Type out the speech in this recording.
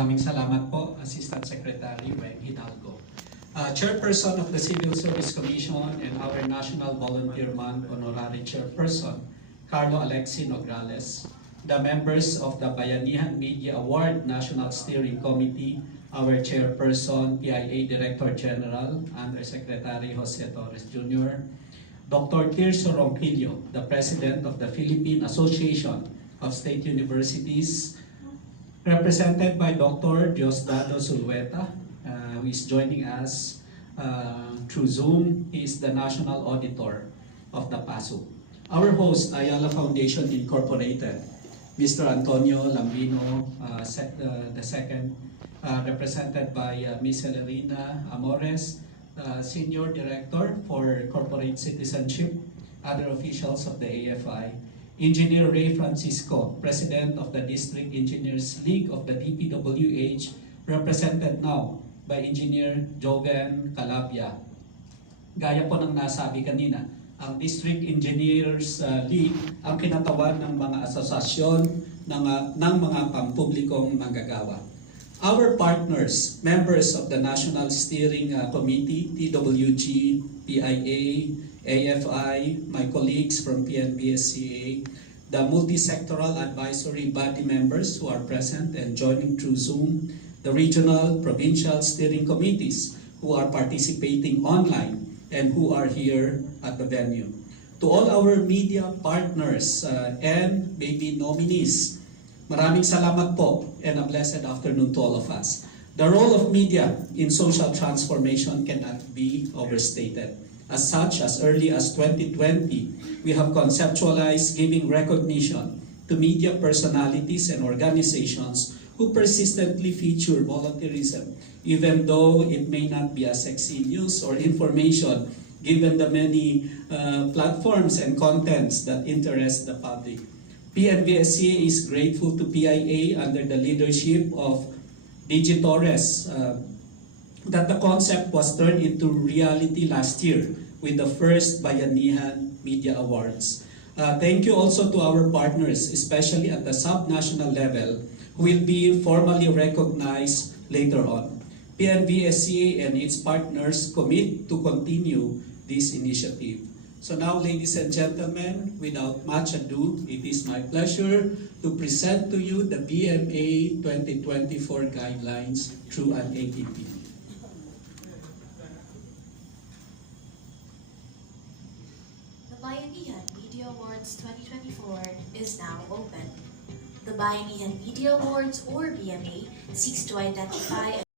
Maraming salamat po, Assistant Secretary Weng Hidalgo. Chairperson of the Civil Service Commission and our National Volunteer Month Honorary Chairperson, Carlo Alexi Nograles, the members of the Bayanihan Media Award National Steering Committee, our Chairperson, PIA Director General, Undersecretary Jose Torres Jr., Dr. Tirso Ronquillo, the President of the Philippine Association of State Universities, represented by Dr. Diosdado Zulueta, who is joining us through Zoom. He is the National Auditor of the PASU. Our host, Ayala Foundation Incorporated, Mr. Antonio Lambino the second, represented by Ms. Celerina Amores, Senior Director for Corporate Citizenship, other officials of the AFI, Engineer Ray Francisco, President of the District Engineers League of the DPWH, represented now by Engineer Joven Calabia. Gaya po ng nasabi kanina, ang District Engineers League ang kinatawan ng mga asosasyon ng mga pampublikong manggagawa. Our partners, members of the National Steering Committee, TWG, PIA, AFI, my colleagues from PNB-SCA, the multi-sectoral advisory body members who are present and joining through Zoom, the regional, provincial steering committees who are participating online and who are here at the venue. To all our media partners and maybe nominees, maraming salamat po and a blessed afternoon to all of us. The role of media in social transformation cannot be overstated. As such, as early as 2020, we have conceptualized giving recognition to media personalities and organizations who persistently feature volunteerism, even though it may not be a sexy news or information given the many platforms and contents that interest the public. PNB-SCA is grateful to PIA under the leadership of DG Torres that the concept was turned into reality last year with the first Bayanihan Media Awards. Thank you also to our partners, especially at the sub-national level, who will be formally recognized later on. PNB-SCA and its partners commit to continue this initiative. So now, ladies and gentlemen, without much ado, it is my pleasure to present to you the BMA 2024 guidelines through an ATP. The Bayanihan Media Awards 2024 is now open. The Bayanihan Media Awards, or BMA, seeks to identify